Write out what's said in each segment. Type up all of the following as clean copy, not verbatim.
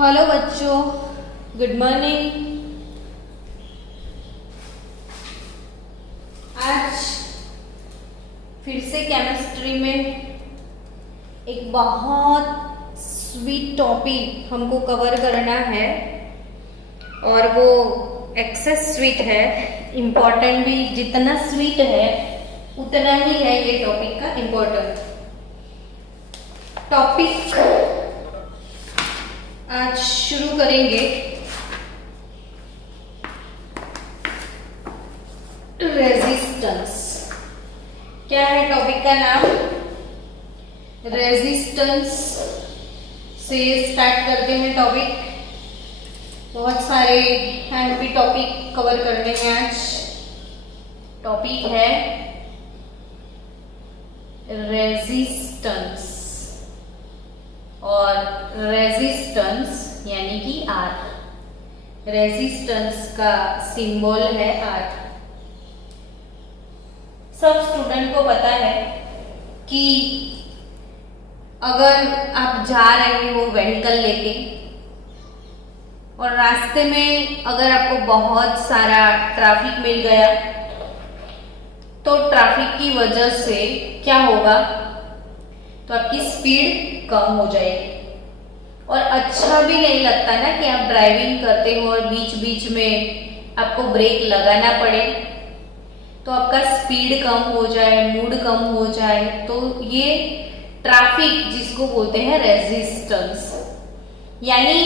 Hello बच्चों, good morning. आज फिर से केमिस्ट्री में एक बहुत स्वीट टॉपिक हमको कवर करना है और वो एक्सेस स्वीट है। इम्पोर्टेंट भी जितना स्वीट है उतना ही है ये टॉपिक का इम्पोर्टेंट। टॉपिक आज शुरू करेंगे रेजिस्टेंस। क्या है टॉपिक का नाम? रेजिस्टेंस से स्टार्ट करते हैं टॉपिक। बहुत सारे एमपी टॉपिक कवर करने हैं आज। टॉपिक है रेजिस्टेंस और रेजिस्टेंस यानी कि आर। रेजिस्टेंस का सिंबल है आर। सब स्टूडेंट को पता है कि अगर आप जा रहे हो व्हीकल लेके और रास्ते में अगर आपको बहुत सारा ट्रैफिक मिल गया तो ट्रैफिक की वजह से क्या होगा, तो आपकी स्पीड कम हो जाएगी और अच्छा भी नहीं लगता ना कि आप ड्राइविंग करते हो और बीच बीच में आपको ब्रेक लगाना पड़े, तो आपका स्पीड कम हो जाए, मूड कम हो जाए। तो ये ट्रैफिक जिसको बोलते हैं रेजिस्टेंस, यानी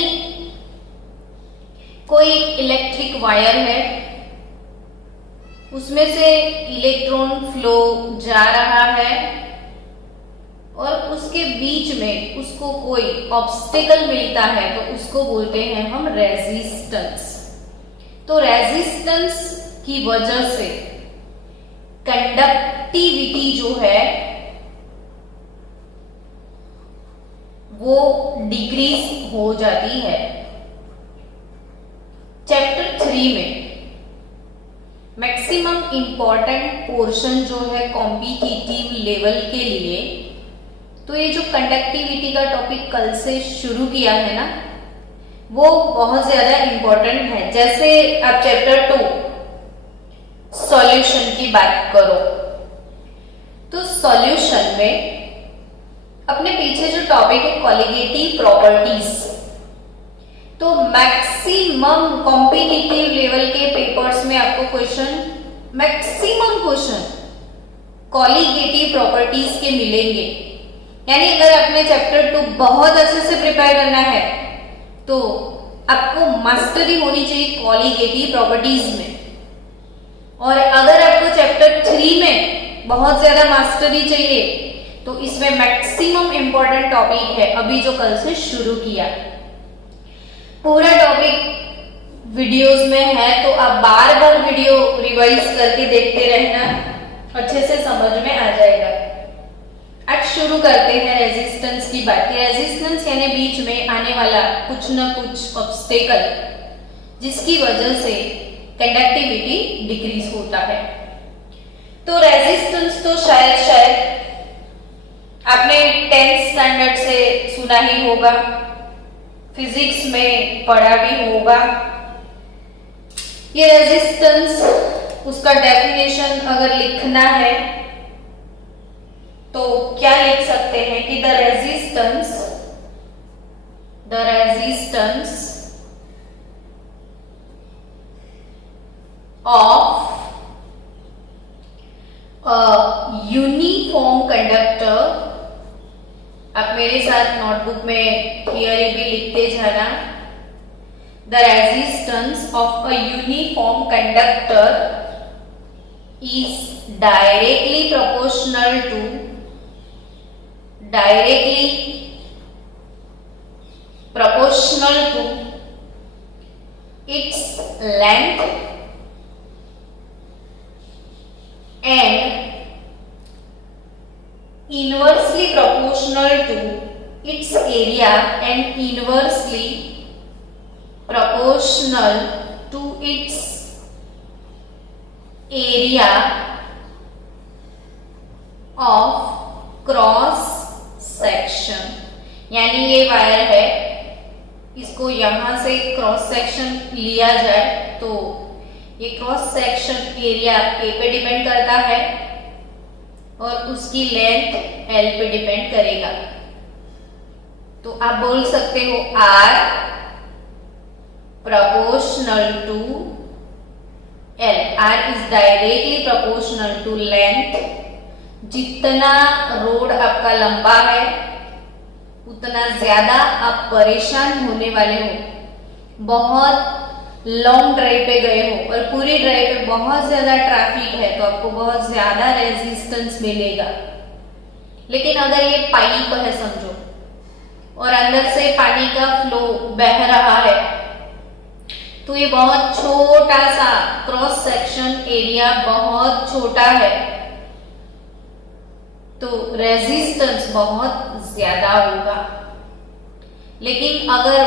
कोई इलेक्ट्रिक वायर है, उसमें से इलेक्ट्रॉन फ्लो जा रहा है और उसके बीच में उसको कोई ऑब्स्टेकल मिलता है तो उसको बोलते हैं हम रेजिस्टेंस। तो रेजिस्टेंस की वजह से कंडक्टिविटी जो है वो डिक्रीज हो जाती है। चैप्टर 3 में मैक्सिमम इंपॉर्टेंट पोर्शन जो है कॉम्पिटिटिव लेवल के लिए, तो ये जो कंडक्टिविटी का टॉपिक कल से शुरू किया है ना, वो बहुत ज्यादा इंपॉर्टेंट है। जैसे आप चैप्टर 2 सॉल्यूशन की बात करो तो सॉल्यूशन में अपने पीछे जो टॉपिक है कॉलिगेटिव प्रॉपर्टीज, तो मैक्सिमम कॉम्पिटिटिव लेवल के पेपर्स में आपको मैक्सिमम क्वेश्चन कॉलिगेटिव प्रॉपर्टीज के मिलेंगे। यानी अगर आपने चैप्टर 2 बहुत अच्छे से प्रिपेयर करना है तो आपको मास्टरी होनी चाहिए कॉलिगेटिव प्रॉपर्टीज में। और अगर आपको चैप्टर 3 में बहुत ज्यादा मास्टरी चाहिए तो इसमें मैक्सिमम इंपॉर्टेंट टॉपिक है अभी जो कल से शुरू किया। पूरा टॉपिक वीडियोस में है तो आप बार बार वीडियो रिवाइज करके देखते रहना, अच्छे से समझ में आ जाएगा। आज शुरू करते हैं रेजिस्टेंस की बात। रेजिस्टेंस यानी बीच में आने वाला कुछ ना कुछ ऑब्स्टेकल जिसकी वजह से कंडक्टिविटी डिक्रीज होता है। तो रेजिस्टेंस तो शायद आपने 10th स्टैंडर्ड से सुना ही होगा, फिजिक्स में पढ़ा भी होगा। ये रेजिस्टेंस, उसका डेफिनेशन अगर लिखना है तो क्या लिख सकते हैं कि the resistance of uniform conductor. आप मेरे साथ नोटबुक में थियरी भी लिखते जाना। The resistance of a uniform conductor is directly proportional to its length and inversely proportional to its area and inversely proportional to its area of cross section. यानी ये wire है इसको यहां से क्रॉस सेक्शन लिया जाए तो ये क्रॉस सेक्शन एरिया ए पे डिपेंड करता है और उसकी लेंथ एल पे डिपेंड करेगा। तो आप बोल सकते हो are proportional to L. R is directly proportional to length. जितना रोड आपका लंबा है उतना ज्यादा आप परेशान होने वाले हो। बहुत लॉन्ग ड्राइव पे गए हो और पूरी ड्राइव पे बहुत ज्यादा ट्रैफिक है तो आपको बहुत ज्यादा रेजिस्टेंस मिलेगा। लेकिन अगर ये पाइप है समझो और अंदर से पानी का फ्लो बह रहा है तो ये बहुत छोटा सा क्रॉस सेक्शन एरिया बहुत छोटा है तो रेजिस्टेंस बहुत ज्यादा होगा। लेकिन अगर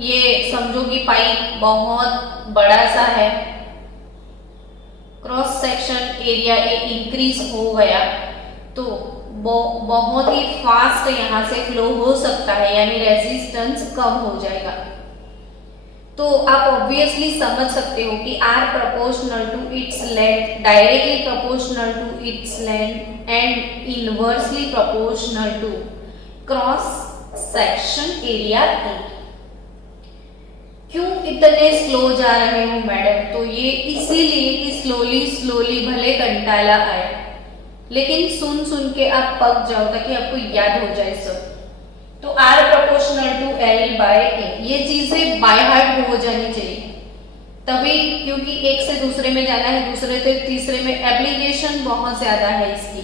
ये समझो कि पाइप बहुत बड़ा सा है, क्रॉस सेक्शन एरिया इंक्रीज हो गया तो बहुत ही फास्ट यहां से फ्लो हो सकता है, यानी रेजिस्टेंस कम हो जाएगा। तो आप ऑब्वियसली समझ सकते हो कि R proportional to its length, directly proportional to its length and inversely proportional to cross section area A। क्यों इतने स्लो जा रहे हो मैडम? तो ये इसीलिए कि स्लोली भले कंटाला आए लेकिन सुन सुन के आप पक जाओ ताकि आपको याद हो जाए सब। तो R proportional to L by A, ये चीजें बाय हार्ट हो जानी चाहिए तभी, क्योंकि एक से दूसरे में जाना है, दूसरे से तीसरे में एप्लीकेशन बहुत ज्यादा है इसकी।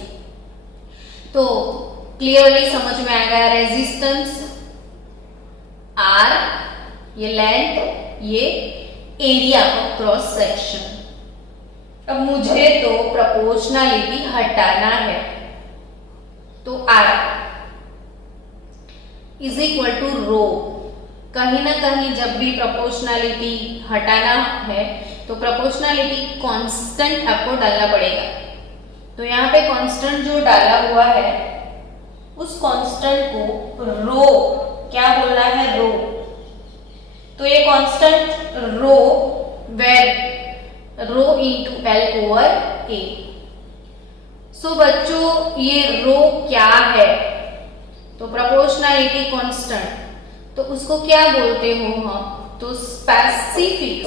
तो क्लियरली समझ में आ गया, रेजिस्टेंस R, ये लेंथ, ये एरिया ऑफ क्रॉस सेक्शन। अब मुझे तो प्रोपोर्शनलिटी हटाना है तो R इज इक्वल टू रो। कहीं ना कहीं जब भी प्रोपोर्शनलिटी हटाना है तो प्रोपोर्शनलिटी कांस्टेंट आपको डालना पड़ेगा। तो यहाँ पे कांस्टेंट जो डाला हुआ है उस कांस्टेंट को रो क्या बोलना है, रो। तो ये constant row where row into L over A. So बच्चों ये रो क्या है? तो प्रोपोर्शनलिटी कांस्टेंट, तो उसको क्या बोलते हो हम? तो स्पेसिफिक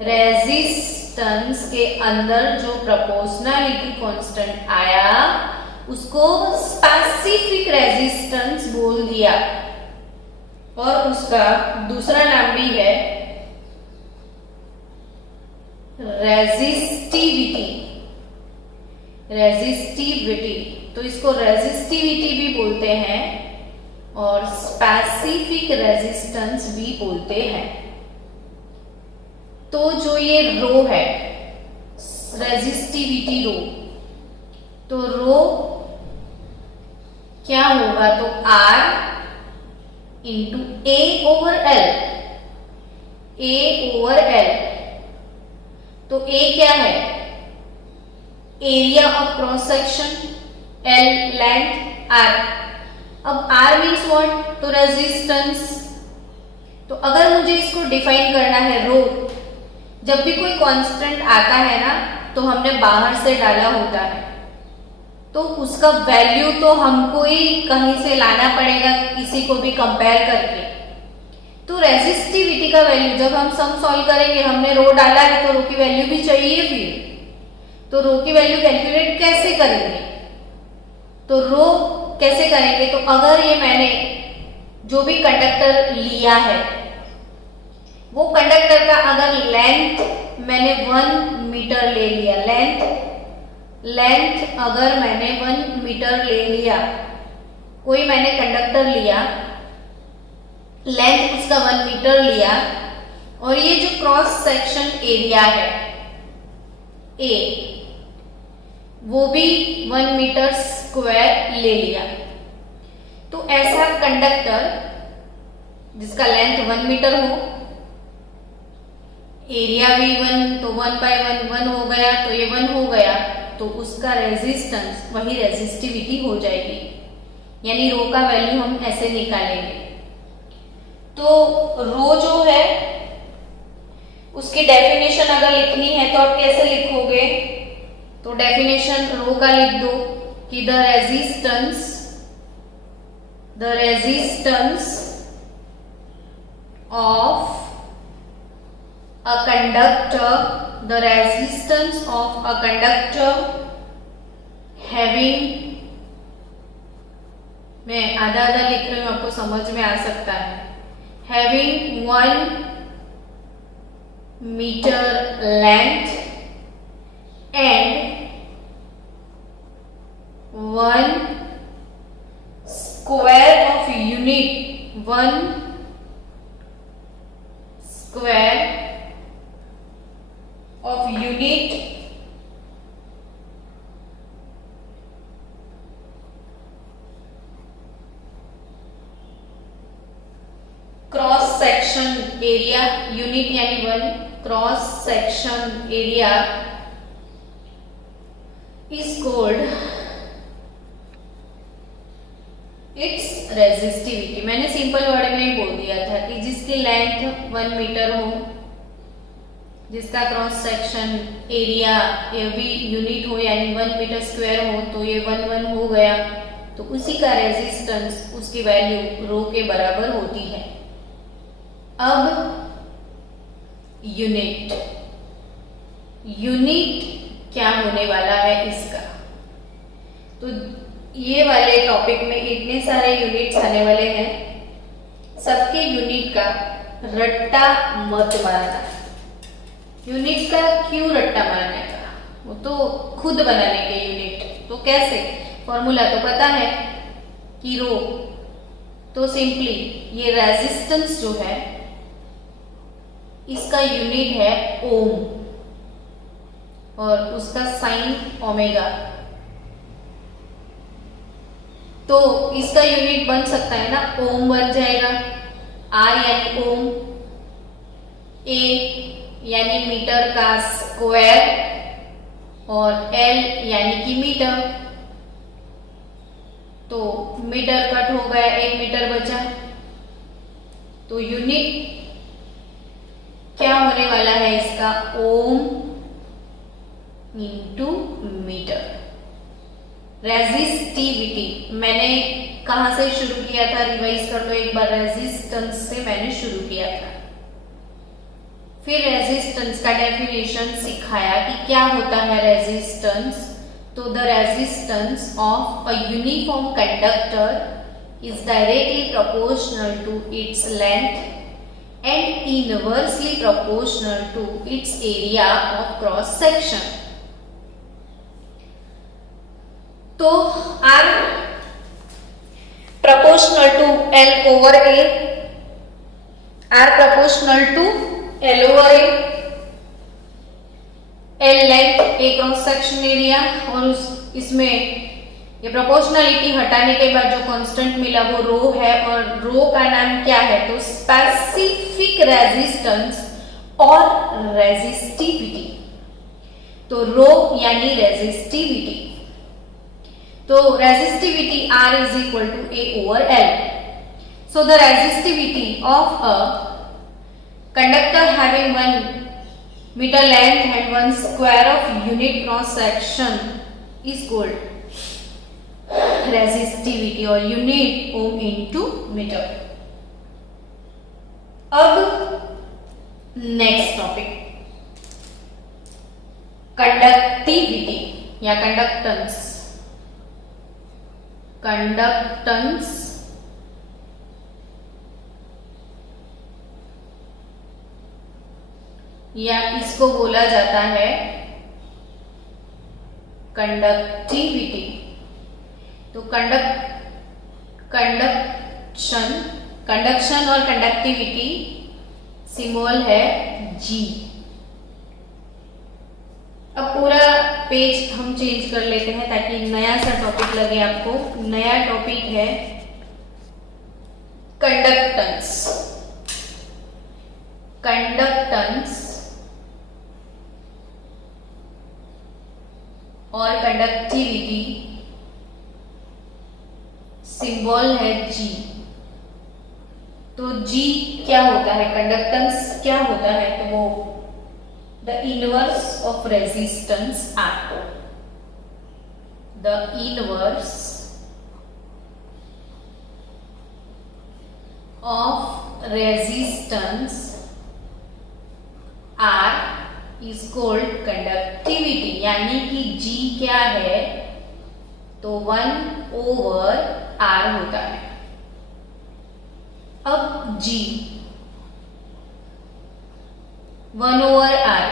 रेजिस्टेंस के अंदर जो प्रोपोर्शनलिटी कांस्टेंट आया उसको स्पेसिफिक रेजिस्टेंस बोल दिया और उसका दूसरा नाम भी है रेजिस्टिविटी। तो इसको रेजिस्टिविटी भी बोलते हैं और स्पेसिफिक रेजिस्टेंस भी बोलते हैं। तो जो ये रो है रेजिस्टिविटी रो, तो रो क्या होगा? तो R into A over L। तो A क्या है? Area of cross section, L length, R। अब R मीन्स व्हाट? तो रेजिस्टेंस। तो अगर मुझे इसको डिफाइन करना है रो, जब भी कोई कांस्टेंट आता है ना तो हमने बाहर से डाला होता है तो उसका वैल्यू तो हमको ही कहीं से लाना पड़ेगा, किसी को भी कंपेयर करके। तो रेजिस्टिविटी का वैल्यू जब हम सम सॉल्व करेंगे, हमने रो डाला है तो रो की वैल्यू भी चाहिए फिर। तो रो की वैल्यू कैलकुलेट कैसे करेंगे? तो रो कैसे करेंगे? तो अगर ये मैंने जो भी कंडक्टर लिया है वो कंडक्टर का अगर लेंथ मैंने 1 मीटर ले लिया, लेंथ अगर मैंने 1 मीटर ले लिया, कोई मैंने कंडक्टर लिया, लेंथ उसका 1 मीटर लिया और ये जो क्रॉस सेक्शन एरिया है A वो भी 1 मीटर स्क्वायर ले लिया। तो ऐसा कंडक्टर जिसका लेंथ 1 मीटर हो, एरिया भी 1, तो 1 बाय 1 1 हो गया, तो ये 1 हो गया। तो उसका रेजिस्टेंस वही रेजिस्टिविटी हो जाएगी, यानी रो का वैल्यू हम ऐसे निकालेंगे। तो रो जो है उसकी डेफिनेशन अगर लिखनी है तो आप कैसे लिखोगे? तो डेफिनेशन रो का लिख दो कि the resistance of a conductor, the resistance of a conductor having, मैं आधा आधा लिख रही हूं, आपको समझ में आ सकता है, having 1 meter length and 1 square of unit, 1 square of unit cross section area, unit यानी 1 cross section area is called its resistivity. मैंने सिंपल वर्ड में ही बोल दिया था कि जिसकी लेंथ 1 मीटर हो, जिसका क्रॉस सेक्शन एरिया ये भी यूनिट हो यानी 1 मीटर स्क्वायर हो, तो ये 1 1 हो गया, तो उसी का रेजिस्टेंस उसकी वैल्यू रो के बराबर होती है। अब यूनिट क्या होने वाला है इसका, तो ये वाले टॉपिक में इतने सारे यूनिट्स आने वाले हैं, सबके यूनिट का रट्टा मत मारना। यूनिट का क्यों रट्टा मारने का, वो तो खुद बनाने के यूनिट। तो कैसे, फॉर्मूला तो पता है कि रो, तो सिंपली ये रेजिस्टेंस जो है इसका यूनिट है ओम और उसका साइन ओमेगा, तो इसका यूनिट बन सकता है ना, ओम बन जाएगा, आर यानी ओम, ए यानी मीटर का स्क्वायर और एल यानी कि मीटर, तो मीटर कट हो गया, 1 मीटर बचा, तो यूनिट क्या होने वाला है इसका, ओम इंटू मीटर। रेजिस्टिविटी मैंने कहां से शुरू किया था, रिवाइज कर लो एक बार, रेजिस्टेंस से मैंने शुरू किया था, फिर रेजिस्टेंस का डेफिनेशन सिखाया कि क्या होता है रेजिस्टेंस। तो the resistance of a uniform conductor is directly proportional to its length and inversely proportional to its area of cross section. तो R proportional to L over A, R proportional to L over A, L length, A cross section area, और इसमें ये proportionality हटाने के बाद जो constant मिला वो रो है, और रो का नाम क्या है, तो स्पेसिफिक रेजिस्टेंस और रेजिस्टिविटी। तो रो यानी रेजिस्टिविटी, तो resistivity R is equal to A over L। So the resistivity of a conductor having 1 meter length and 1 square of unit cross section is called resistivity और unit ohm into meter। अब next topic conductivity या conductance. Conductance या इसको बोला जाता है conductivity. तो conduction और कंडक्टिविटी सिंबल है G। अब पूरा पेज हम चेंज कर लेते हैं ताकि नया सा टॉपिक लगे आपको। नया टॉपिक है कंडक्टेंस। कंडक्टेंस और कंडक्टिविटी सिंबल है G। तो G क्या होता है, कंडक्टेंस क्या होता है, तो वो the inverse of resistance R, the inverse of resistance R is called conductivity. यानी कि G क्या है, तो 1/R होता है। अब G 1/R,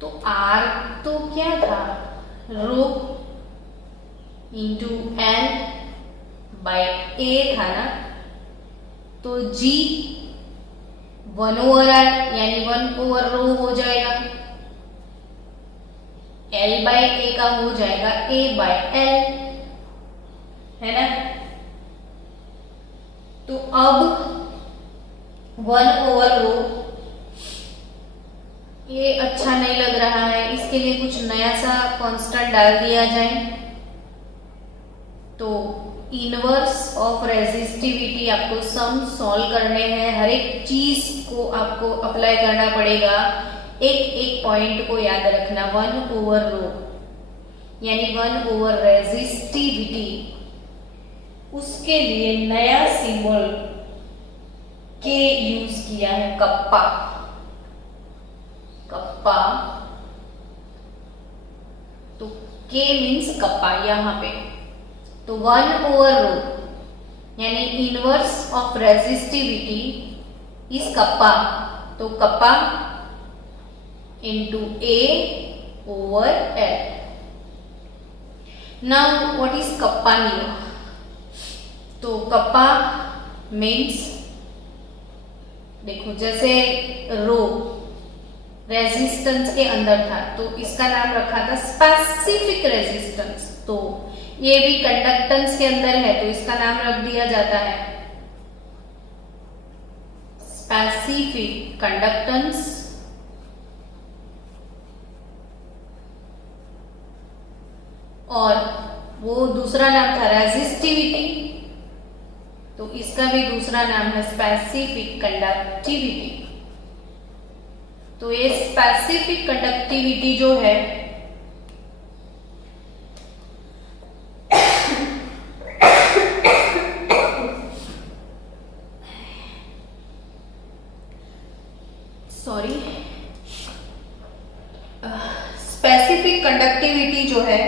तो R तो क्या था, rho into L by A था ना, तो G 1/R यानी 1/रो हो जाएगा, L बाय A का हो जाएगा A बाय L, है ना। तो अब 1/रो ये अच्छा नहीं लग रहा है, इसके लिए कुछ नया सा कांस्टेंट डाल दिया जाए। तो इनवर्स ऑफ रेजिस्टिविटी आपको सम सॉल्व करने हैं, हर एक चीज को आपको अप्लाई करना पड़ेगा, एक एक पॉइंट को याद रखना। 1/रो यानी 1/रेजिस्टिविटी, उसके लिए नया सिंबल के यूज किया है, कप्पा। कप्पा तो के मीन्स कप्पा यहां पे, तो 1/रो यानी inverse of resistivity is kappa, तो kappa into A/L. Now what is kappa here? तो kappa means, देखो जैसे रो रेजिस्टेंस के अंदर था तो इसका नाम रखा था स्पेसिफिक रेजिस्टेंस, तो ये भी कंडक्टेंस के अंदर है तो इसका नाम रख दिया जाता है स्पेसिफिक कंडक्टेंस। और वो दूसरा नाम था रेजिस्टिविटी, तो इसका भी दूसरा नाम है स्पेसिफिक कंडक्टिविटी। तो ये स्पेसिफिक कंडक्टिविटी जो है स्पेसिफिक कंडक्टिविटी जो है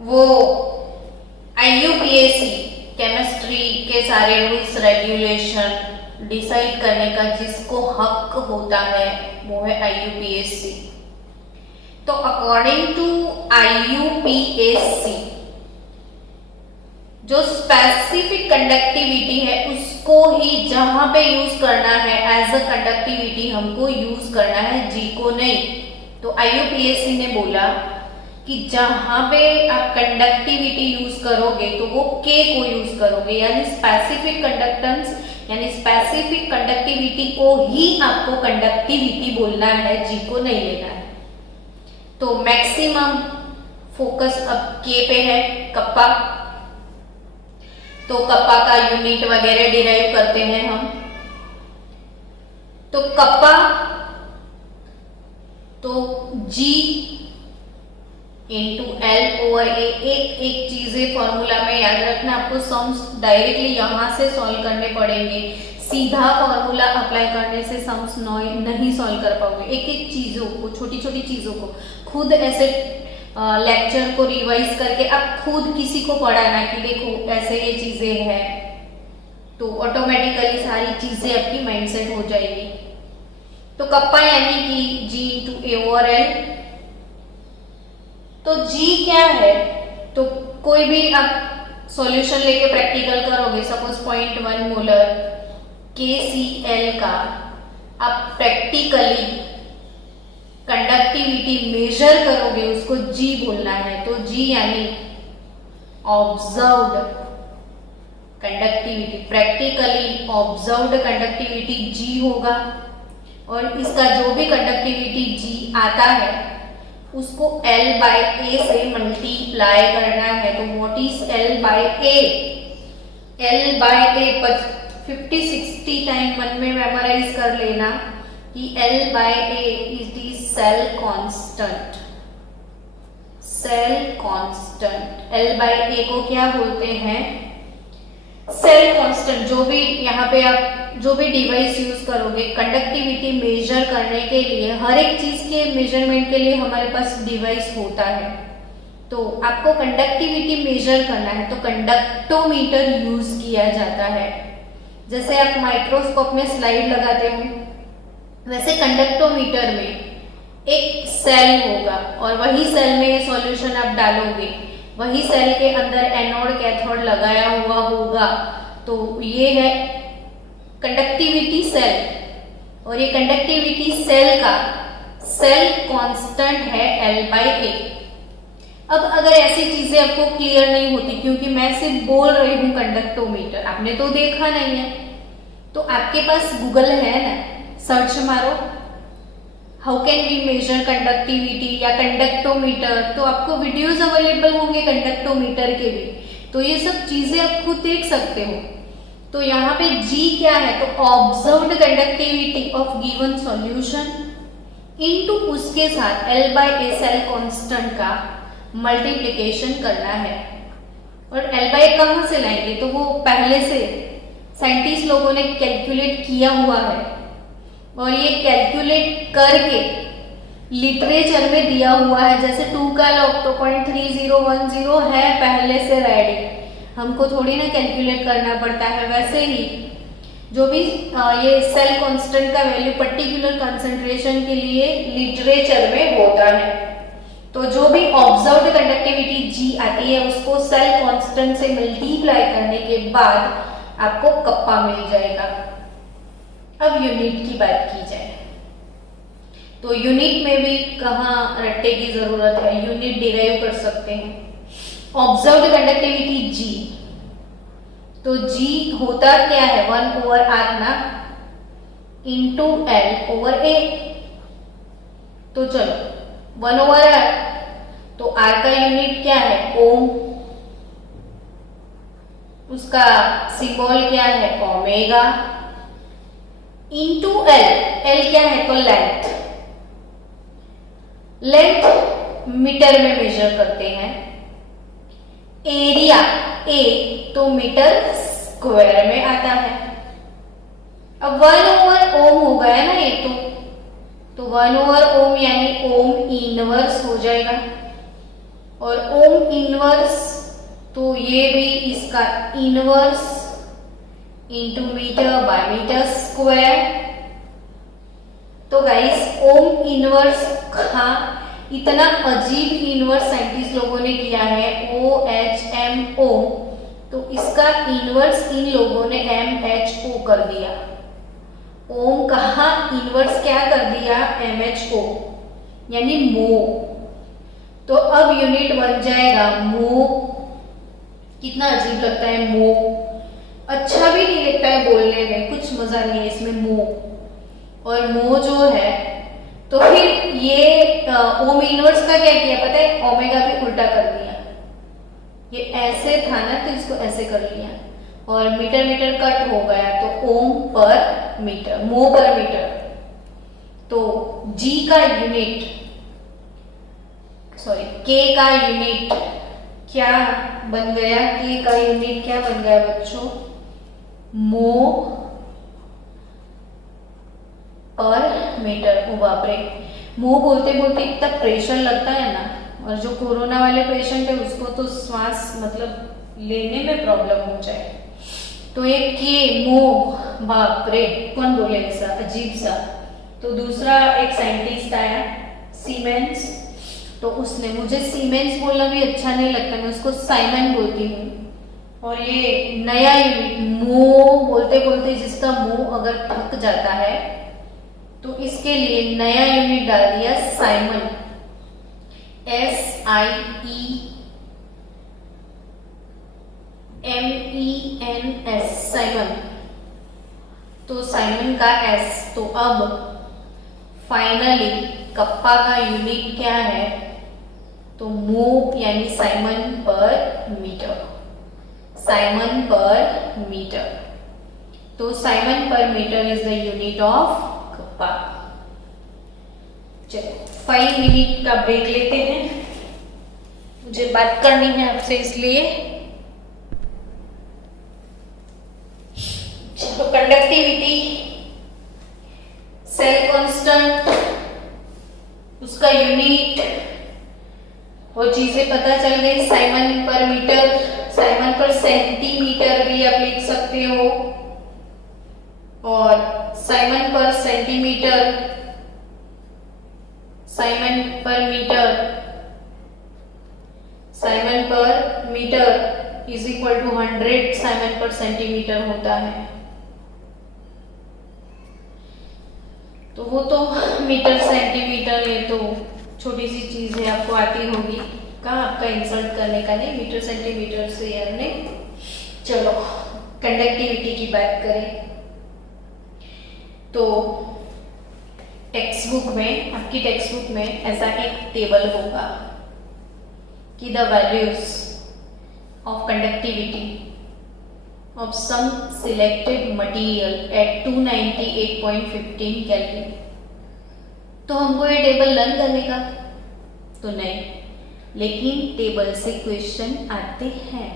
वो IUPAC केमिस्ट्री के सारे रूल्स रेगुलेशन डिसाइड करने का जिसको हक होता है वो है IUPAC। तो अकॉर्डिंग टू IUPAC जो स्पेसिफिक कंडक्टिविटी है उसको ही जहां पे यूज करना है एज अ कंडक्टिविटी हमको यूज करना है, G को नहीं। तो IUPAC ने बोला कि जहां पे आप कंडक्टिविटी यूज करोगे तो वो K को यूज करोगे, यानी स्पेसिफिक कंडक्टेंस यानी स्पेसिफिक कंडक्टिविटी को ही आपको कंडक्टिविटी बोलना है, G को नहीं लेना है। तो मैक्सिमम फोकस अब K पे है, कप्पा। तो कप्पा का यूनिट वगैरह डिराइव करते हैं हम। तो कप्पा तो G इंटू L/A, एक एक चीजें फॉर्मूला में याद रखना, आपको सम्स डायरेक्टली यहां से सॉल्व करने पड़ेंगे, सीधा फॉर्मूला अप्लाई करने से सम्स नहीं सॉल्व कर पाओगे। एक एक चीजों को, छोटी छोटी चीजों को खुद ऐसे लेक्चर को रिवाइज करके आप खुद किसी को पढ़ाना कि देखो ऐसे ये चीजें हैं, तो ऑटोमेटिकली सारी चीजें आपकी माइंड सेट हो जाएगी। तो कप्पा यानी कि G इंटू A/L। तो G क्या है, तो कोई भी आप सॉल्यूशन लेके प्रैक्टिकल करोगे, सपोज 0.1 मोलर KCl का आप प्रैक्टिकली कंडक्टिविटी मेजर करोगे, उसको G बोलना है। तो G यानी observed conductivity, practically observed conductivity G होगा। और इसका जो भी कंडक्टिविटी G आता है उसको L बाय A से मल्टीप्लाई करना है। तो what is L by A? L by A पर 50-60 टाइम मन में मेमोराइज कर लेना कि L by A is the cell constant. Cell constant L by A को क्या बोलते हैं? Cell constant. जो भी यहाँ पे आप जो भी डिवाइस यूज करोगे कंडक्टिविटी मेजर करने के लिए, हर एक चीज के मेजरमेंट के लिए हमारे पास डिवाइस होता है। तो आपको कंडक्टिविटी मेजर करना है तो कंडक्टोमीटर यूज किया जाता है। जैसे आप माइक्रोस्कोप में स्लाइड लगाते हो, वैसे कंडक्टोमीटर में एक सेल होगा और वही सेल में ये सॉल्यूशन आप डालोगे, वही सेल के अंदर एनोड कैथोड लगाया हुआ होगा। तो ये है कंडक्टिविटी सेल और ये कंडक्टिविटी सेल का सेल कांस्टेंट है L बाय A। अब अगर ऐसी चीजें आपको क्लियर नहीं होती, क्योंकि मैं सिर्फ बोल रही हूं कंडक्टोमीटर, आपने तो देखा नहीं है, तो आपके पास गूगल है ना, सर्च मारो how can we measure conductivity या कंडक्टोमीटर, तो आपको वीडियोस अवेलेबल होंगे कंडक्टोमीटर के भी। तो ये सब चीजें आप खुद देख सकते हो। तो यहाँ पे G क्या है? तो observed conductivity of given solution into उसके साथ L by A cell constant का मल्टीप्लिकेशन करना है। और L बाय A कहाँ से लाएंगे? तो वो पहले से साइंटिस्ट लोगों ने कैलकुलेट किया हुआ है और ये कैलकुलेट करके लिटरेचर में दिया हुआ है। जैसे 2 का लॉग तो 0.3010 है पहले से रेडी, हमको थोड़ी ना कैलकुलेट करना पड़ता है। वैसे ही जो भी ये सेल कांस्टेंट का वैल्यू पर्टिकुलर कंसंट्रेशन के लिए लिटरेचर में होता है। तो जो भी ऑब्जर्व्ड कंडक्टिविटी G आती है उसको सेल कांस्टेंट से मल्टीप्लाई करने के बाद आपको कप्पा मिल जाएगा। अब यूनिट की बात की जाए तो यूनिट में भी कहाँ रट्टे की जरूरत है, यूनिट डिराइव कर सकते हैं। ऑब्जर्व्ड कंडक्टिविटी G, तो G होता क्या है? 1/R ना, इंटू L/A। तो चलो 1/R, तो R का यूनिट क्या है? ओम। उसका सिंबल क्या है? ओमेगा। इंटू L क्या है? तो लेंथ। लेंथ मीटर में मेजर करते हैं। एरिया A तो मीटर स्क्वायर में आता है। अब 1/ओम हो गया ना ये, तो 1/ओम यानी ओम इनवर्स हो जाएगा। और ओम इनवर्स तो ये भी इसका inverse into metre by metre square. तो गाइस ओम इनवर्स का इतना अजीब इनवर्स साइंटिस्ट लोगों ने किया है, OHM ओम, तो इसका इनवर्स इन लोगों ने MHO कर दिया। ओम कहा इनवर्स क्या कर दिया? MHO यानी मो। तो अब यूनिट बन जाएगा मो। कितना अजीब लगता है मो, अच्छा भी नहीं लगता है बोलने में, कुछ मजा नहीं है इसमें मो। और मो जो है तो फिर ये ओम इनवर्स का क्या किया पता है? ओमेगा भी उल्टा कर दिया। ये ऐसे था ना तो इसको ऐसे कर लिया और मीटर मीटर कट हो गया तो ओम पर मीटर, मो पर मीटर। तो G का यूनिट K का यूनिट क्या बन गया? K का यूनिट क्या बन गया बच्चों? मो पर मीटर। ओ बाप रे, मो बोलते बोलते इतना प्रेशर लगता है ना, और जो कोरोना वाले पेशेंट है उसको तो श्वास मतलब लेने में प्रॉब्लम हो जाए। तो ये के मो, बाप रे कौन बोले ऐसा अजीब सा। तो दूसरा एक साइंटिस्ट आया सीमेंस, तो उसने, मुझे सीमेंस बोलना भी अच्छा नहीं लगता, मैं उसको साइमन बोलती हूँ। और ये नया यूनिट मो बोलते बोलते जिसका मुंह अगर थक जाता है तो इसके लिए नया यूनिट डाल दिया साइमन, SIEMENS साइमन। तो साइमन का S। तो अब फाइनली कप्पा का यूनिट क्या है, तो मोह यानी siemens per metre, siemens per metre. तो siemens per metre is the unit of kappa. चलो 5 मिनट का ब्रेक लेते हैं, मुझे बात करनी है आपसे इसलिए। चलो कंडक्टिविटी, सेल कांस्टेंट, उसका यूनिट, वो चीजें पता चल गई। Simon per metre, siemens per centimetre भी आप लिख सकते हो, और siemens per centimetre, siemens per metre, siemens per metre is equal to 100 siemens per centimetre होता है। तो वो तो मीटर सेंटीमीटर, ये तो छोटी सी चीज है, आपको आती होगी, कहाँ आपका इंसल्ट करने का नहीं, मीटर सेंटीमीटर से यार नहीं। चलो कंडक्टिविटी की बात करें तो टेक्स्ट बुक में, आपकी टेक्स्ट बुक में ऐसा एक टेबल होगा कि the values of conductivity of some selected material at 298.15 Kelvin। तो हमको ये टेबल लर्न करने का तो नहीं, लेकिन टेबल से क्वेश्चन आते हैं।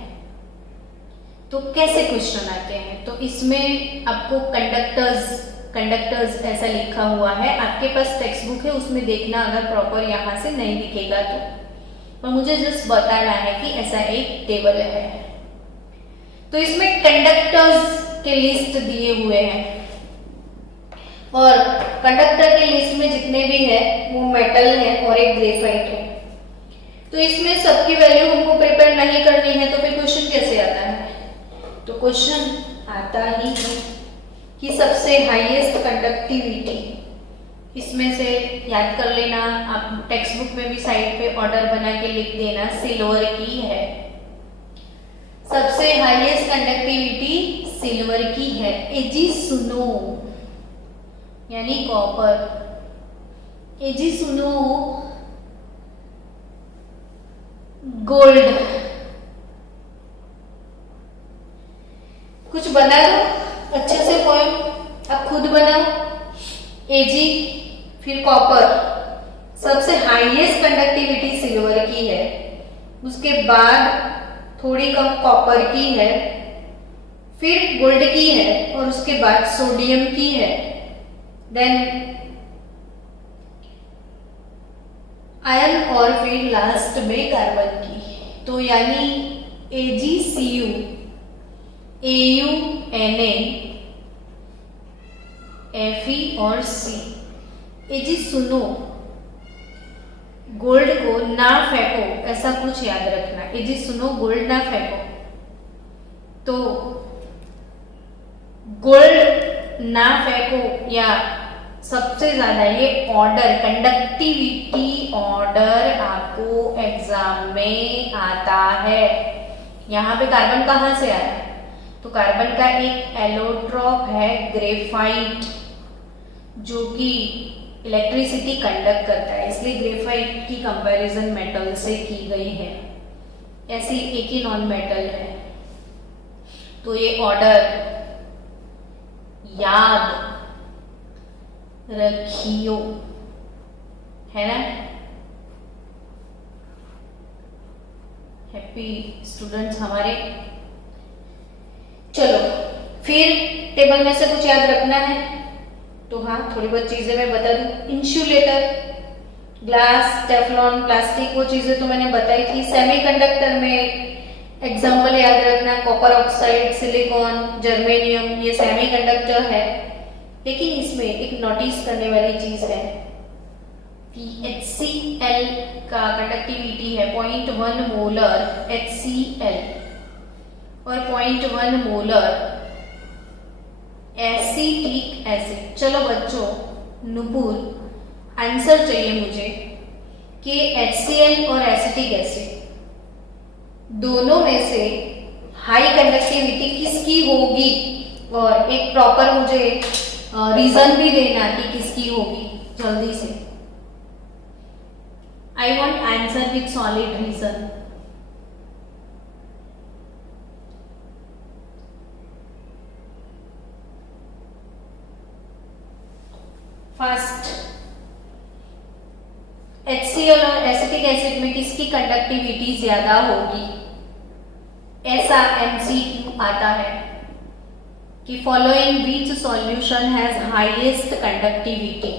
तो कैसे क्वेश्चन आते हैं, तो इसमें आपको कंडक्टर्स ऐसा लिखा हुआ है, आपके पास टेक्स्ट बुक है उसमें देखना, अगर प्रॉपर यहाँ से नहीं दिखेगा तो, पर मुझे जस्ट बताना है कि ऐसा एक टेबल है। तो इसमें कंडक्टर्स के लिस्ट दिए हुए हैं, और कंडक्टर के लिस्ट में जितने भी है वो मेटल है और एक ग्रेफाइट है। तो इसमें सबकी वैल्यू हमको प्रिपेयर नहीं करनी है, तो फिर क्वेश्चन कैसे आता है, तो क्वेश्चन आता ही है कि सबसे हाईएस्ट कंडक्टिविटी, इसमें से याद कर लेना, आप टेक्स्ट बुक में भी साइड पे ऑर्डर बना के लिख देना, सिल्वर की है, सबसे हाईएस्ट कंडक्टिविटी सिल्वर की है। एजी सुनो यानी कॉपर, एजी सुनो गोल्ड। कुछ बना दो अच्छे से पोएम, आप खुद बनाओ। एजी फिर कॉपर, सबसे हाईएस्ट कंडक्टिविटी सिल्वर की है, उसके बाद थोड़ी कम कॉपर की है, फिर गोल्ड की है, और उसके बाद सोडियम की है, देन आयरन, और फिर लास्ट में कार्बन की। तो यानी AgCu, Au, Na, Fe और C। एजी सुनो, गोल्ड को ना फेंको, ऐसा कुछ याद रखना, एजी सुनो गोल्ड ना फेंको। तो गोल्ड ना फेंको, या सबसे ज्यादा ये ऑर्डर, कंडक्टिविटी ऑर्डर आपको एग्जाम में आता है। यहाँ पे कार्बन कहाँ से आया, तो कार्बन का एक एलोट्रॉप है ग्रेफाइट, जो कि इलेक्ट्रिसिटी कंडक्ट करता है, इसलिए ग्रेफाइट की कंपैरिजन मेटल से की गई है। ऐसी एक ही नॉन मेटल है। तो ये ऑर्डर याद रखियो, है ना। हैप्पी स्टूडेंट्स हमारे। चलो फिर टेबल में से कुछ याद रखना है तो हाँ, थोड़ी बहुत चीजें मैं बता दूं। इंसुलेटर, ग्लास, टेफलॉन, प्लास्टिक, वो चीजें तो मैंने बताई थी। सेमीकंडक्टर में एग्जाम्पल याद रखना, कॉपर ऑक्साइड, सिलिकॉन, जर्मेनियम, ये सेमीकंडक्टर है। लेकिन इसमें एक नोटिस करने वाली चीज है कि HCl का कंडक्टिविटी है 0.1 मोलर HCl और 0.1 मोलर एसिटिक एसिड। चलो बच्चों, नुपुर आंसर चाहिए मुझे कि HCl और एसिटिक एसिड दोनों में से हाई कंडक्टिविटी किसकी होगी, और एक प्रॉपर मुझे रीजन भी देना कि किसकी होगी, जल्दी से। I want answer with solid reason. First, HCl और एसिटिक एसिड में किसकी कंडक्टिविटी ज्यादा होगी? ऐसा MCQ आता है कि following which solution has highest conductivity.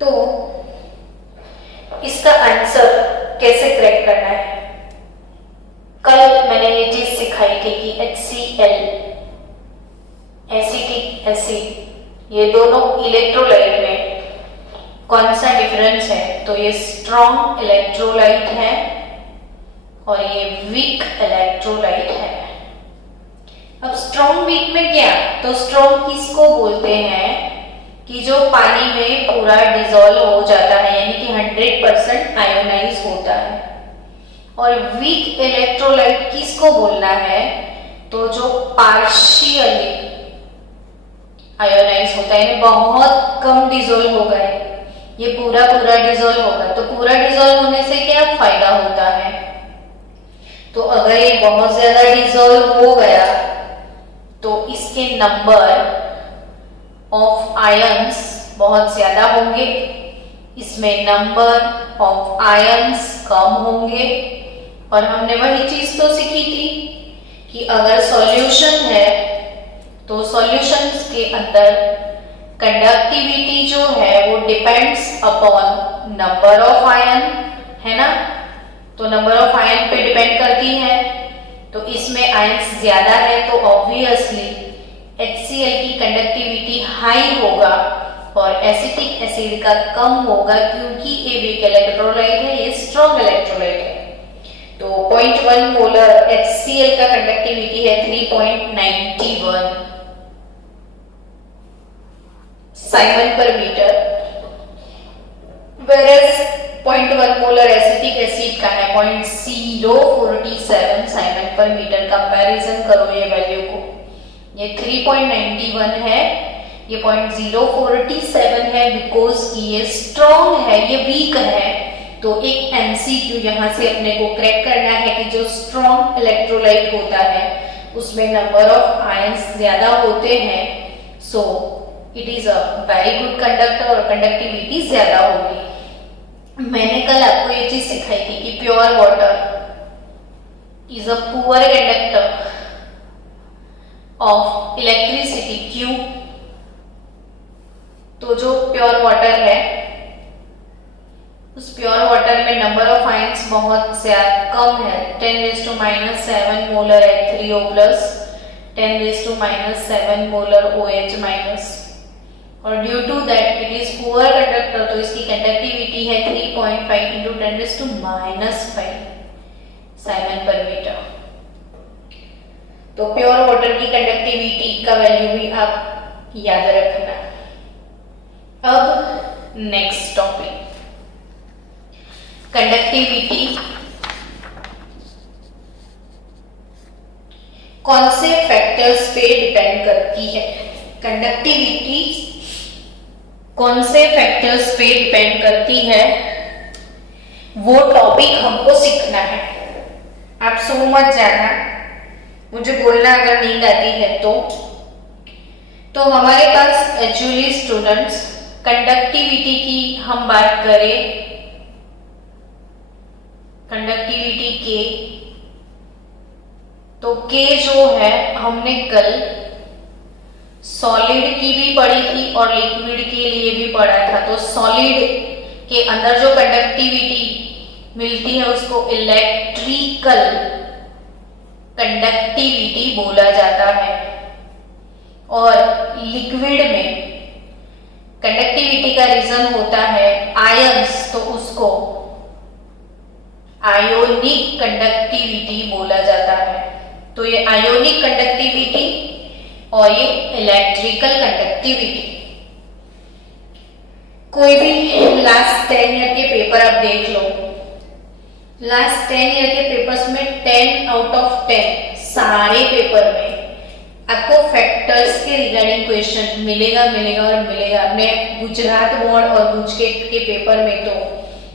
तो इसका आंसर कैसे क्रैक करना है? कल मैंने ये चीज सिखाई थी कि HCl, एसिटिक एसिड, ये दोनों इलेक्ट्रोलाइट में कौन सा डिफरेंस है? तो ये स्ट्रॉन्ग इलेक्ट्रोलाइट है और ये वीक इलेक्ट्रोलाइट है। अब स्ट्रॉन्ग वीक में क्या? तो स्ट्रॉन्ग किसको बोलते हैं कि जो पानी में पूरा डिसॉल्व हो जाता है, यानी कि 100% आयोनाइज होता है। और वीक इलेक्ट्रोलाइट किसको बोलना है? तो जो पार्शियली आयोनाइज होता है, यानी बहुत कम डिसॉल्व होगा, ये पूरा डिसॉल्व होगा। तो पूरा डिसॉल्व होने से क्या फायदा होता है? तो अगर ये बहुत ज्यादा डिसॉल्व हो गया तो इसके नंबर ऑफ आयंस बहुत ज्यादा होंगे, इसमें नंबर ऑफ आयंस कम होंगे। और हमने वही चीज तो सीखी थी कि अगर सॉल्यूशन है तो सॉल्यूशंस के अंदर कंडक्टिविटी जो है वो depends upon number of ion, है ना? तो नंबर ऑफ आयन पे डिपेंड करती है। तो इसमें आयंस ज्यादा है तो ऑब्वियसली HCl की कंडक्टिविटी हाई होगा और एसिटिक एसिड का कम होगा, क्योंकि ये वीक इलेक्ट्रोलाइट है, ये स्ट्रॉन्ग इलेक्ट्रोलाइट है। तो 0.1 मोलर HCl का कंडक्टिविटी है 3.91 siemens per metre, whereas 0.1 molar acetic acid का है 0.047 साइमन पर मीटर। कंपैरिजन करो ये वैल्यू को, ये 3.91 है, ये 0.047 है, बिकॉज ये स्ट्रॉन्ग है, ये वीक है। तो एक MCQ यहां से अपने को क्रैक करना है कि जो स्ट्रॉन्ग इलेक्ट्रोलाइट होता है उसमें नंबर ऑफ आयंस ज्यादा होते हैं, so it is a very good conductor और कंडक्टिविटी ज्यादा होगी। मैंने कल आपको ये चीज सिखाई थी कि pure water is a poor conductor of electricity. क्यों? तो जो प्योर वाटर है उस प्योर वाटर में नंबर ऑफ आयंस बहुत ज्यादा कम है, 10⁻⁷ molar H3O plus, 10⁻⁷ molar OH minus. और due to that it is poor conductor, तो इसकी कंडक्टिविटी है 3.5 × 10⁻⁵ साइमन पर मीटर। तो प्योर वाटर की कंडक्टिविटी का वैल्यू भी आप याद रखना। अब नेक्स्ट टॉपिक, कंडक्टिविटी कौन से फैक्टर्स पे डिपेंड करती है? कंडक्टिविटी कौन से फैक्टर्स पे डिपेंड करती है, वो टॉपिक हमको सीखना है। आप सो मत जाना, मुझे बोलना अगर नींद आती है तो हमारे पास एक्चुअली स्टूडेंट्स कंडक्टिविटी की हम बात करें, कंडक्टिविटी के, तो के जो है हमने कल सॉलिड की भी पढ़ी थी और लिक्विड के लिए भी पढ़ा था। तो सॉलिड के अंदर जो कंडक्टिविटी मिलती है उसको इलेक्ट्रिकल कंडक्टिविटी बोला जाता है, और लिक्विड में कंडक्टिविटी का रीजन होता है आयंस, तो उसको आयोनिक कंडक्टिविटी बोला जाता है। तो ये आयोनिक कंडक्टिविटी और ये इलेक्ट्रिकल कंडक्टिविटी। कोई भी लास्ट 10 ईयर के पेपर आप देख लो, लास्ट 10 ईयर के पेपर्स में 10 आउट ऑफ 10 सारे पेपर में आपको फैक्टर्स के रिगार्डिंग क्वेश्चन मिलेगा और मिलेगा। अपने गुजरात बोर्ड और गुजकेट के पेपर में तो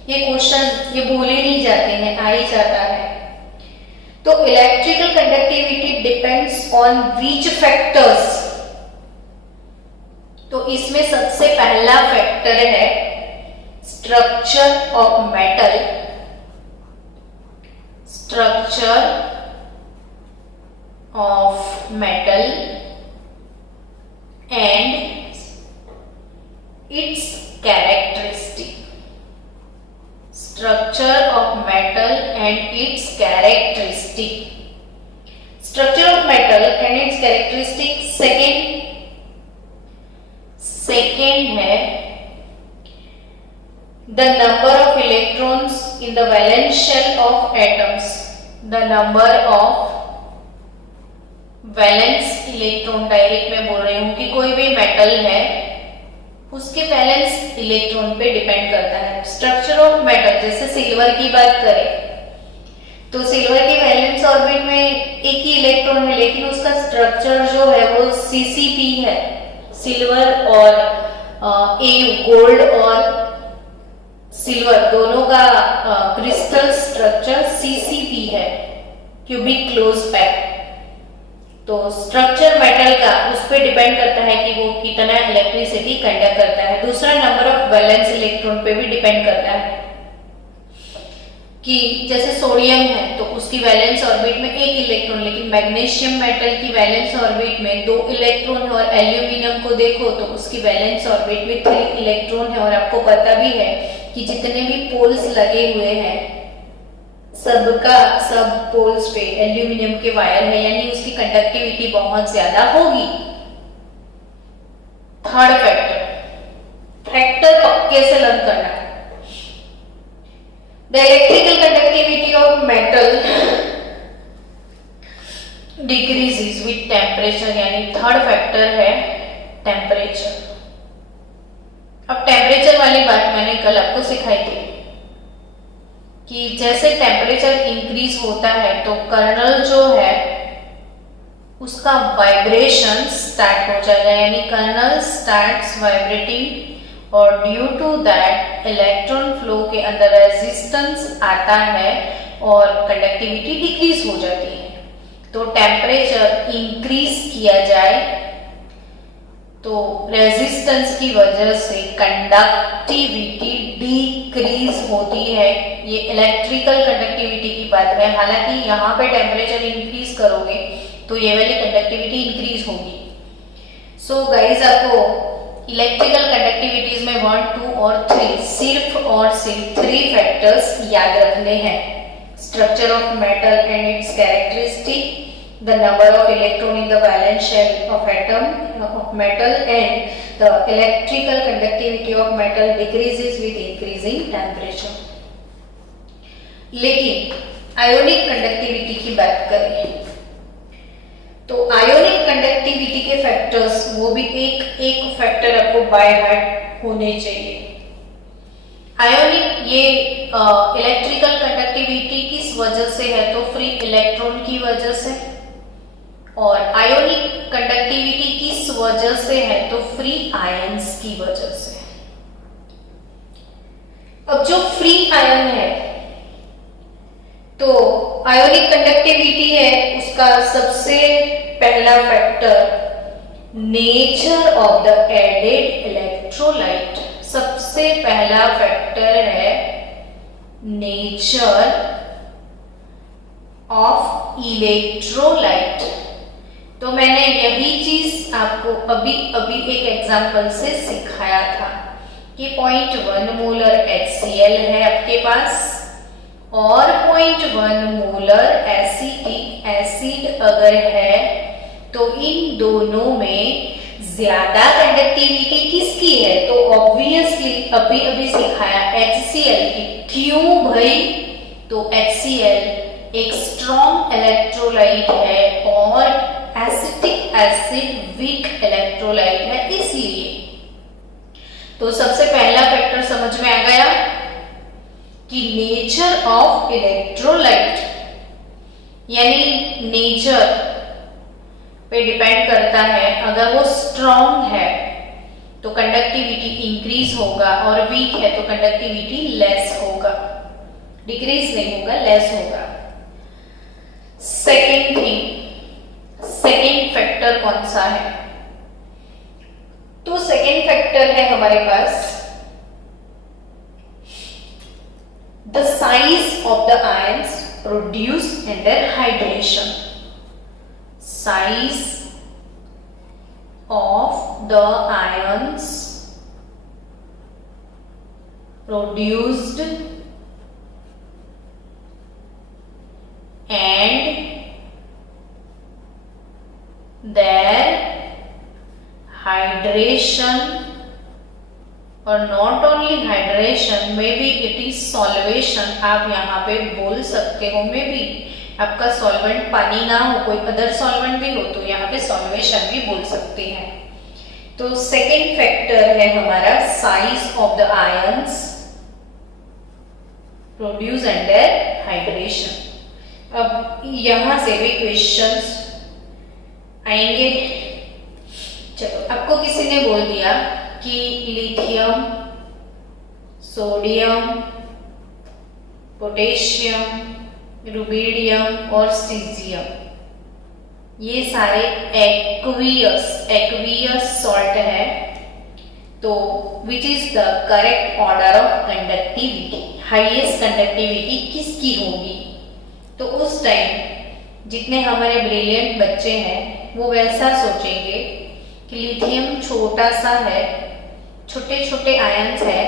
ये क्वेश्चन ये भूले नहीं जाते हैं, आ ही जाता है। तो electrical conductivity depends on which factors. तो इसमें सबसे पहला फैक्टर है structure of metal, structure of metal and it's characteristic, structure of metal and it's characteristic, structure of metal and it's characteristic. Second है the number of electrons in the valence shell of atoms, the number of valence electron, direct मैं बोल रही हूं कि कोई भी metal है उसके वैलेंस इलेक्ट्रॉन पे डिपेंड करता है। स्ट्रक्चर ऑफ मेटल, जैसे सिल्वर की बात करें तो सिल्वर के वैलेंस ऑर्बिट में एक ही इलेक्ट्रॉन है, लेकिन उसका स्ट्रक्चर जो है वो सीसीपी है। सिल्वर और एयू, गोल्ड और सिल्वर दोनों का क्रिस्टल स्ट्रक्चर सीसीपी है, क्यूबिक क्लोज पैक। तो स्ट्रक्चर मेटल का उस पर डिपेंड करता है कि वो कितना इलेक्ट्रिसिटी कंडक्ट करता है। दूसरा नंबर ऑफ वैलेंस इलेक्ट्रॉन पे भी डिपेंड करता है कि जैसे सोडियम है तो उसकी वैलेंस ऑर्बिट में एक इलेक्ट्रॉन, लेकिन मैग्नीशियम मेटल की वैलेंस ऑर्बिट में 2 इलेक्ट्रॉन है। और एल्यूमिनियम को देखो तो उसकी वैलेंस ऑर्बिट में 3 इलेक्ट्रॉन है। और आपको पता भी है कि जितने भी पोल्स लगे हुए हैं सबका सब पोल्स पे एल्यूमिनियम के वायर है, यानी उसकी कंडक्टिविटी बहुत ज्यादा होगी। थर्ड फैक्टर पक्के से लर्न करना है। The electrical conductivity of metal decreases with temperature, यानी थर्ड फैक्टर है टेम्परेचर। अब टेम्परेचर वाली बात मैंने कल आपको सिखाई थी कि जैसे टेम्परेचर इंक्रीज होता है तो कर्नल जो है उसका वाइब्रेशन स्टार्ट हो जाएगा, यानी कर्नल स्टार्ट्स वाइब्रेटिंग, और due to that electron flow के अंदर रेजिस्टेंस आता है और कंडक्टिविटी डिक्रीज हो जाती है। तो टेम्परेचर इंक्रीज किया जाए तो रेजिस्टेंस की वजह से कंडक्टिविटी डिक्रीज होती है। ये इलेक्ट्रिकल कंडक्टिविटी की बात है। हालांकि यहाँ पे टेम्परेचर इंक्रीज करोगे तो ये वाली कंडक्टिविटी इंक्रीज होगी। सो गाइज, आपको इलेक्ट्रिकल कंडक्टिविटीज में 1, 2 और 3 सिर्फ और सिर्फ 3 फैक्टर्स याद रखने हैं। Structure of metal and it's characteristic, the number of electron in the valence shell of atom of metal, and the electrical conductivity of metal decreases with increasing temperature। लेकिन ionic conductivity की बात करें तो ionic conductivity के factors वो भी एक factor आपको बाय हार्ट होने चाहिए। आयोनिक ये इलेक्ट्रिकल कंडक्टिविटी किस वजह से है, तो फ्री इलेक्ट्रॉन की वजह से। और आयोनिक कंडक्टिविटी किस वजह से है, तो फ्री आयंस की वजह से। अब जो फ्री आयन है तो आयोनिक कंडक्टिविटी है उसका सबसे पहला factor nature of the added electrolyte. सबसे पहला फैक्टर है नेचर ऑफ इलेक्ट्रोलाइट। तो मैंने यही चीज आपको अभी एक एग्जांपल से सिखाया था कि 0.1 मोलर HCl है आपके पास और 0.1 मोलर एसिटिक एसिड अगर है तो इन दोनों में ज्यादा कंडक्टिविटी किसकी है, तो ऑब्वियसली अभी सिखाया HCl की। क्यों भाई, तो HCl एक स्ट्रॉन्ग इलेक्ट्रोलाइट है और एसिटिक एसिड वीक इलेक्ट्रोलाइट है, इसलिए। तो सबसे पहला फैक्टर समझ में आ गया कि नेचर ऑफ इलेक्ट्रोलाइट, यानी नेचर पे डिपेंड करता है। अगर वो स्ट्रॉन्ग है तो कंडक्टिविटी इंक्रीज होगा, और वीक है तो कंडक्टिविटी लेस होगा, डिक्रीज नहीं होगा, लेस होगा। सेकेंड थिंग, सेकेंड फैक्टर कौन सा है? तो सेकेंड फैक्टर है हमारे पास the size of the ions produce under hydration. Size of the ions produced and their hydration, और not only hydration, maybe it is solvation। आप यहाँ पे बोल सकते हो मे बी आपका सॉल्वेंट पानी ना हो, कोई अदर सॉल्वेंट भी हो, तो यहाँ पे सॉल्वेशन भी बोल सकते हैं। तो सेकेंड फैक्टर है हमारा size of the ions produce under hydration. अब यहां से भी क्वेश्चंस आएंगे। चलो, आपको किसी ने बोल दिया कि लिथियम, सोडियम, पोटेशियम, रुबिडियम और सीजियम ये सारे एक्वियस सॉल्ट है। तो which is the correct order of conductivity? Highest conductivity किसकी होगी? तो उस टाइम जितने हमारे ब्रिलियंट बच्चे हैं वो वैसा सोचेंगे कि लिथियम छोटा सा है, छोटे छोटे आयंस है,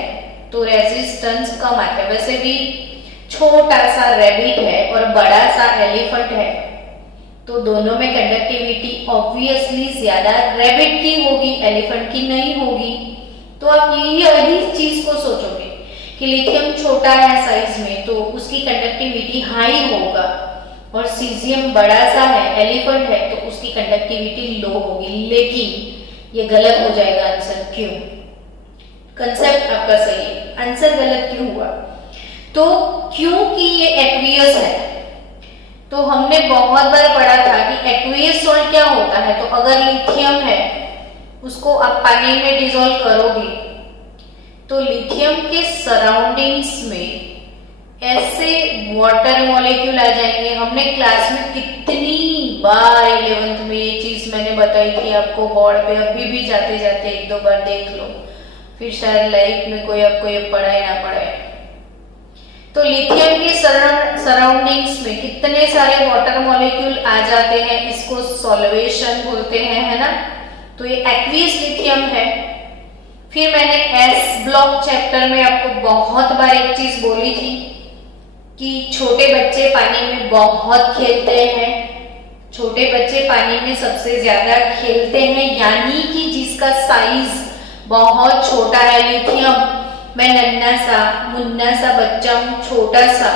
तो रेजिस्टेंस कम आता है। वैसे भी छोटा सा रैबिट है और बड़ा सा एलिफेंट है, तो दोनों में कंडक्टिविटी ऑब्वियसली ज्यादा रैबिट की होगी, एलिफेंट की नहीं होगी। तो आप यही चीज को सोचोगे कि लिथियम छोटा है साइज में तो उसकी कंडक्टिविटी हाई होगा, और सीजियम बड़ा सा है, एलिफेंट है, तो उसकी कंडक्टिविटी लो होगी। लेकिन ये गलत हो जाएगा आंसर। क्यों? कंसेप्ट आपका सही है, आंसर गलत क्यों हुआ? तो क्योंकि ये एक्वियस है। तो हमने बहुत बार पढ़ा था कि एक्वियस सॉल्ट क्या होता है। तो अगर लिथियम है उसको आप पानी में डिसॉल्व करोगे तो लिथियम के सराउंडिंग्स में ऐसे वाटर मॉलिक्यूल आ जाएंगे। हमने क्लास में कितनी बार 11th में ये चीज मैंने बताई थी आपको बोर्ड पे, अभी भी जाते जाते एक दो बार देख लो, फिर शायद लाइफ में कोई आपको ये पढ़ाए ना पढ़ाए। तो लिथियम के सराउंडिंग्स में कितने सारे वाटर मॉलिक्यूल आ जाते हैं, इसको सॉल्वेशन बोलते हैं, है ना। तो ये एक्वियस लिथियम है। फिर मैंने एस ब्लॉक चैप्टर में आपको बहुत बार एक चीज बोली थी कि छोटे बच्चे पानी में बहुत खेलते हैं। छोटे बच्चे पानी में सबसे ज्यादा खेलते हैं, यानी कि जिसका साइज बहुत छोटा है। लिथियम, मैं नन्ना सा मुन्ना सा बच्चा हूं, छोटा सा,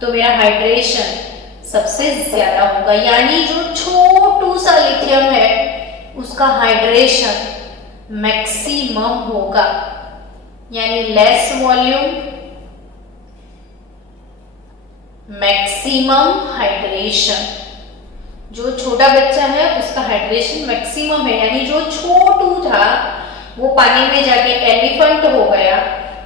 तो मेरा हाइड्रेशन सबसे ज्यादा होगा। यानी जो छोटू सा लिथियम है उसका हाइड्रेशन मैक्सिमम होगा, यानी लेस वॉल्यूम मैक्सिमम हाइड्रेशन। जो छोटा बच्चा है उसका हाइड्रेशन मैक्सिमम है, यानी जो छोटू था वो पानी में जाके एलिफेंट हो गया,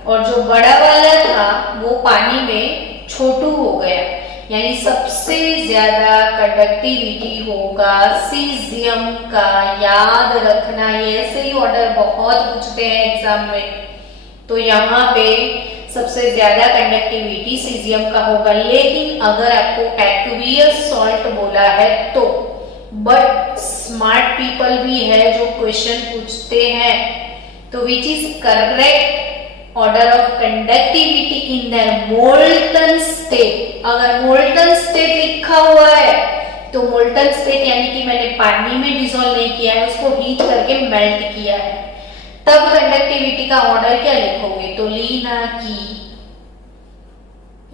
और जो बड़ा वाला था वो पानी में छोटू हो गया। यानी सबसे ज्यादा कंडक्टिविटी होगा सीजियम का। याद रखना, ये ऐसे ही ऑर्डर बहुत पूछते हैं एग्जाम में। तो यहाँ पे सबसे ज्यादा कंडक्टिविटी सीजियम का होगा। लेकिन अगर आपको एक्वियस सॉल्ट बोला है तो, बट स्मार्ट पीपल भी है जो क्वेश्चन पूछते हैं। तो which is correct order of conductivity in the molten state? अगर मोल्टन स्टेट लिखा हुआ है तो मोल्टन स्टेट यानी कि मैंने पानी में डिसॉल्व नहीं किया है, उसको हीट करके मेल्ट किया है, तब कंडक्टिविटी का ऑर्डर क्या लिखोगे? तो लीना की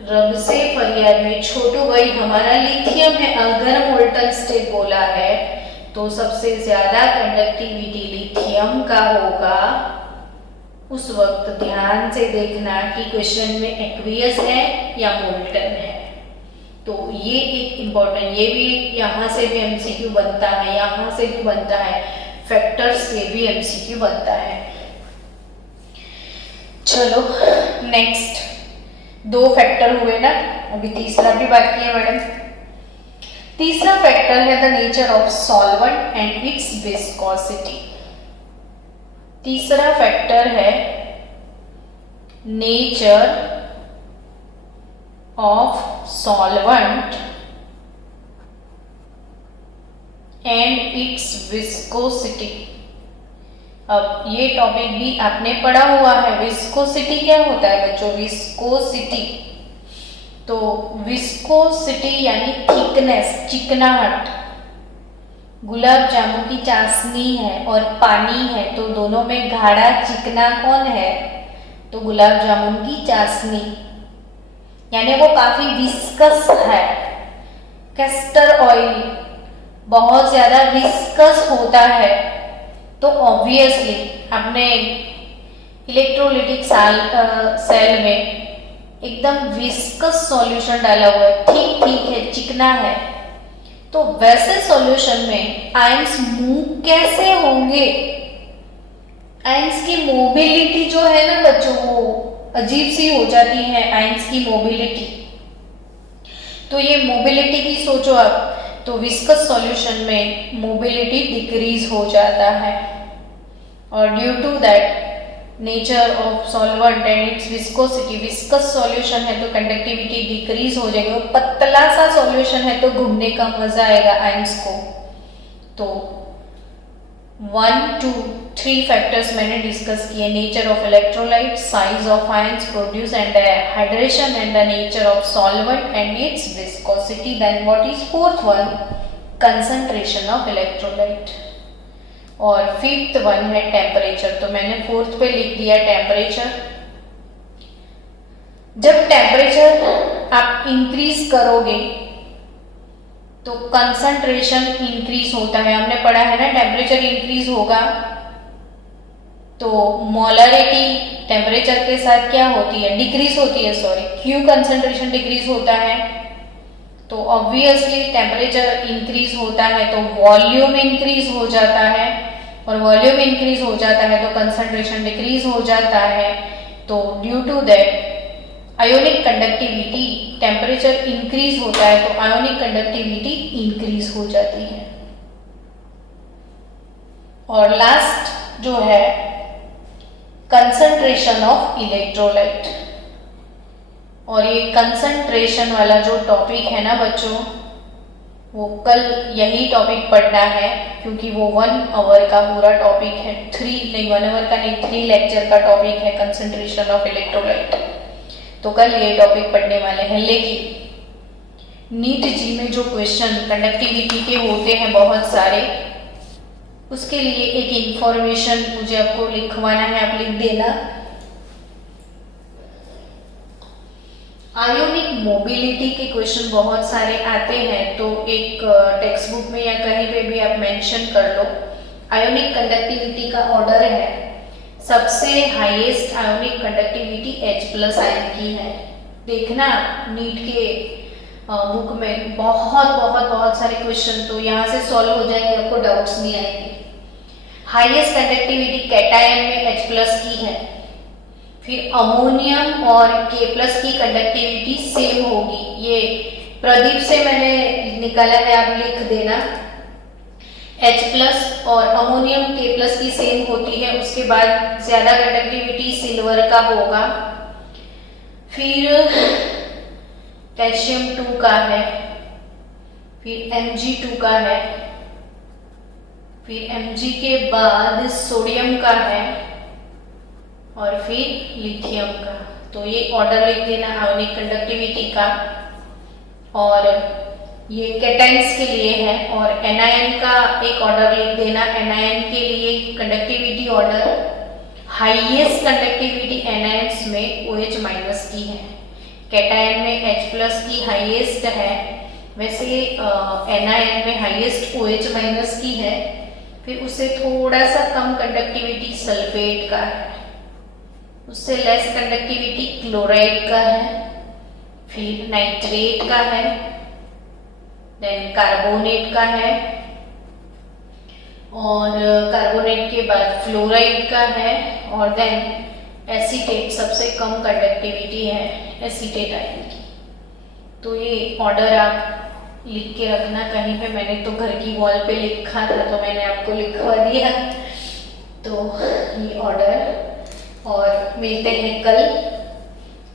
रब से फरियाद में छोटू भाई हमारा लिथियम है। अगर मोल्टन स्टेट बोला है तो सबसे ज्यादा कंडक्टिविटी लिथियम का होगा। उस वक्त ध्यान से देखना कि क्वेश्चन में एक्वियस है या मोल्टन है। तो ये एक इम्पोर्टेंट, ये भी यहाँ से भी एमसीक्यू बनता है, यहाँ से भी बनता है, फैक्टर्स से भी एमसीक्यू बनता है। चलो नेक्स्ट, 2 फैक्टर हुए ना, अभी तीसरा भी बाकी है मैडम। तीसरा फैक्टर है the nature of solvent and its viscosity. तीसरा फैक्टर है nature of solvent and its viscosity. अब ये टॉपिक भी आपने पढ़ा हुआ है। विस्कोसिटी क्या होता है बच्चों? विस्कोसिटी, तो विस्कोसिटी यानी थिकनेस, चिकनाहट। गुलाब जामुन की चाशनी है और पानी है, तो दोनों में गाढ़ा चिकना कौन है? तो गुलाब जामुन की चाशनी, यानी वो काफी विस्कस है। कैस्टर ऑयल बहुत ज्यादा विस्कस होता है, तो ऑब्वियसली अपने इलेक्ट्रोलिटिक सेल में एकदम विस्कस सॉल्यूशन डाला हुआ है, ठीक ठीक है, चिकना है। तो वैसे सॉल्यूशन में आयंस मूव कैसे होंगे? आयंस की मोबिलिटी जो है ना बच्चों, वो अजीब सी हो जाती है आयंस की मोबिलिटी। तो ये मोबिलिटी की सोचो आप, तो विस्कस सॉल्यूशन में मोबिलिटी डिक्रीज हो जाता है, और due to that nature of solvent and its viscosity, viscous solution है तो कंडक्टिविटी डिक्रीज हो जाएगी, और पतला सा सॉल्यूशन है तो घूमने का मजा आएगा आयंस को। तो 1, 2, 3 फैक्टर्स मैंने डिस्कस किए, nature of electrolyte, size of ions produce and hydration and the nature of solvent and its viscosity. Then what is fourth one? Concentration of electrolyte. और फिफ्थ वन है टेम्परेचर, तो मैंने fourth पे लिख दिया temperature. जब temperature आप increase करोगे तो कंसंट्रेशन इंक्रीज होता है। हमने पढ़ा है ना, टेम्परेचर इंक्रीज होगा तो मोलरिटी टेम्परेचर के साथ क्या होती है? डिक्रीज होती है, सॉरी। क्यों कंसंट्रेशन डिक्रीज होता है? तो ऑब्वियसली टेम्परेचर इंक्रीज होता है तो वॉल्यूम इंक्रीज हो जाता है, और वॉल्यूम इंक्रीज हो जाता है तो कंसंट्रेशन डिक्रीज हो जाता है। तो due to that ionic conductivity, temperature increase होता है तो आयोनिक कंडक्टिविटी इंक्रीज हो जाती है। और लास्ट जो है कंसंट्रेशन ऑफ इलेक्ट्रोलाइट। और ये कंसंट्रेशन वाला जो टॉपिक है ना बच्चों, वो कल यही टॉपिक पढ़ना है, क्योंकि वो 1 आवर का पूरा टॉपिक है। 1 आवर का नहीं, 3 लेक्चर का टॉपिक है कंसंट्रेशन ऑफ इलेक्ट्रोलाइट। तो कल ये टॉपिक पढ़ने वाले हैं। लेकिन नीट जी में जो क्वेश्चन कंडक्टिविटी के होते हैं बहुत सारे, उसके लिए एक इंफॉर्मेशन मुझे आपको लिखवाना है, आप लिख देना। आयोनिक मोबिलिटी के क्वेश्चन बहुत सारे आते हैं, तो एक टेक्स्ट बुक में या कहीं पे भी आप मेंशन कर लो। आयोनिक कंडक्टिविटी का ऑर्डर है, सबसे highest ionic conductivity H+ ion की है। देखना नीट के बुक में बहुत सारे क्वेश्चन तो यहाँ से सॉल्व हो जाएंगे, आपको डाउट्स नहीं आएंगे। हाईएस्ट कंडक्टिविटी कैटायन में H+ की है, फिर अमोनियम और K+ की कंडक्टिविटी सेम होगी। ये प्रदीप से मैंने निकाला है, आप लिख देना। H+ और अमोनियम K+ की सेम होती है। उसके बाद ज्यादा कंडक्टिविटी सिल्वर का होगा, फिर कैल्शियम 2 का है, फिर Mg2 का है, फिर Mg के बाद सोडियम का है, और फिर लिथियम का। तो ये ऑर्डर लिख देना आयोनिक कंडक्टिविटी का। और ये कैटायंस के लिए है। और एनायन का एक ऑर्डर लिख देना। एनायन के लिए conductivity order, highest conductivity anions में OH- की है, कैटायन में H+ की हाईएस्ट है। वैसे एनायन में हाईएस्ट OH- की है, फिर उससे थोड़ा सा कम कंडक्टिविटी सल्फेट का है, उससे लेस कंडक्टिविटी क्लोराइड का है, फिर नाइट्रेट का है, देन कार्बोनेट का है, और कार्बोनेट के बाद फ्लोराइड का है, और देन एसीटेट सबसे कम कंडक्टिविटी है एसीटेट आयन की। तो ये ऑर्डर आप लिख के रखना कहीं पे, मैंने तो घर की वॉल पे लिखा था तो मैंने आपको लिखवा दिया। तो ये ऑर्डर, और मिलते हैं कल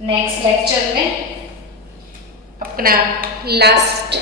नेक्स्ट लेक्चर में। अपना लास्ट